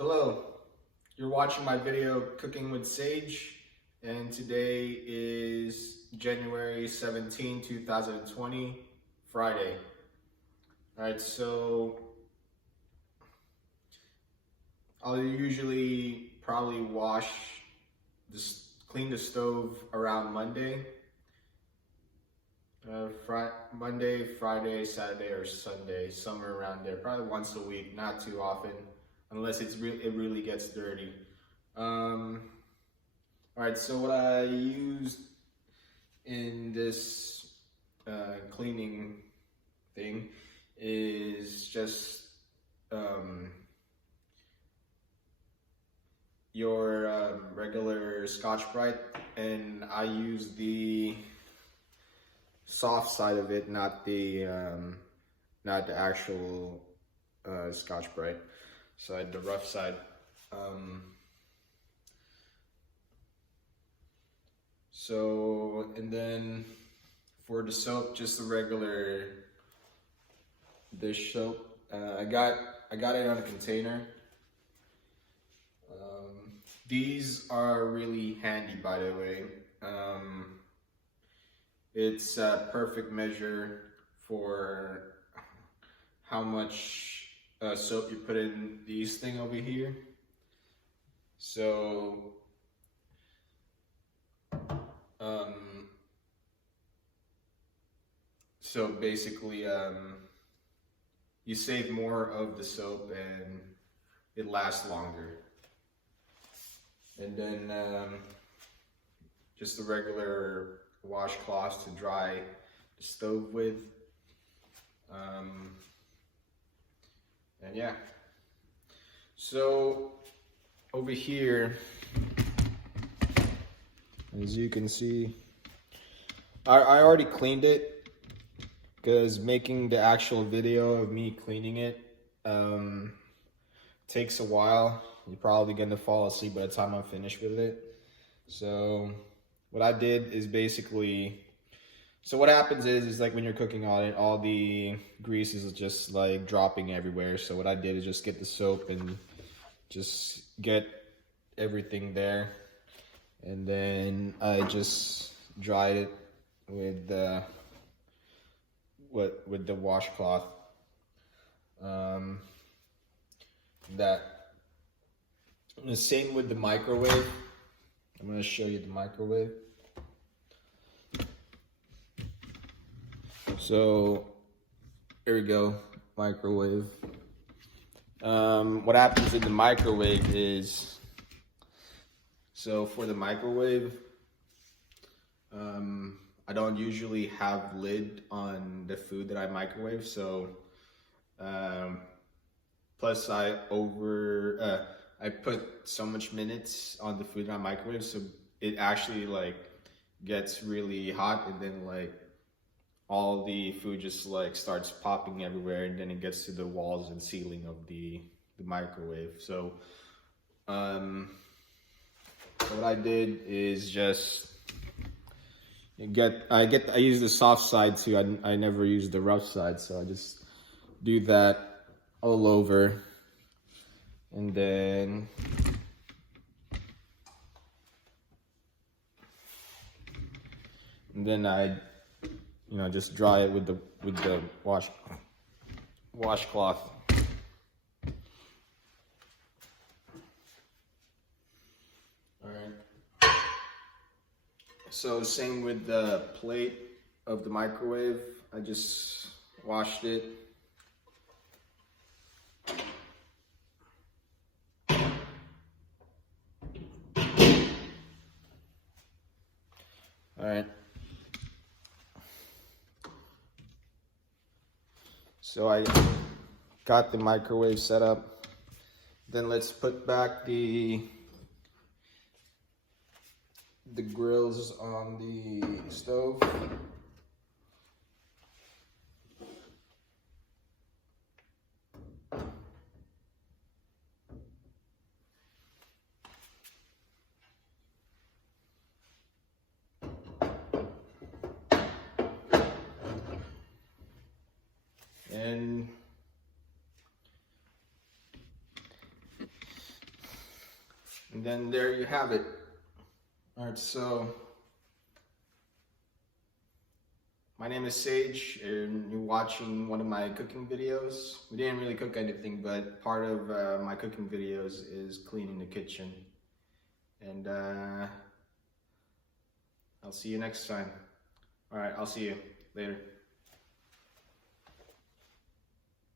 Hello, you're watching my video Cooking with Sage, and today is January 17, 2020, Friday. Alright, so I'll usually probably clean the stove around Monday. Monday, Friday, Saturday, or Sunday, somewhere around there. Probably once a week, not too often, unless it really gets dirty. All right, so what I used in this cleaning thing is just your regular Scotch-Brite, and I use the soft side of it, not the actual Scotch-Brite side, the rough side. And then for the soap, just the regular dish soap. I got it on a container. These are really handy, by the way. It's a perfect measure for how much soap you put in these thing over here. So basically, you save more of the soap and it lasts longer. And then just the regular washcloths to dry the stove with. And yeah. So over here, as you can see, I already cleaned it, because making the actual video of me cleaning it takes a while. You're probably gonna fall asleep by the time I'm finished with it. So what I did is basically, so what happens is like when you're cooking on it, all the grease is just like dropping everywhere. So what I did is just get the soap and just get everything there, and then I just dried it with the washcloth. The same with the microwave. I'm going to show you the microwave. So here we go, microwave. What happens in the microwave is, so for the microwave, I don't usually have lid on the food that I microwave, so plus I put so much minutes on the food that I microwave, so it actually like gets really hot, and then like all the food just like starts popping everywhere, and then it gets to the walls and ceiling of the microwave. So what I did is just I use the soft side too. I never use the rough side, so I just do that all over, and then I just dry it with the washcloth. So same with the plate of the microwave. I just washed it. All right. So I got the microwave set up. Then let's put back the grills on the stove. And And then there you have it. All right, so my name is Sage, and you're watching one of my cooking videos. We didn't really cook anything, but part of my cooking videos is cleaning the kitchen. And I'll see you next time. All right, I'll see you later.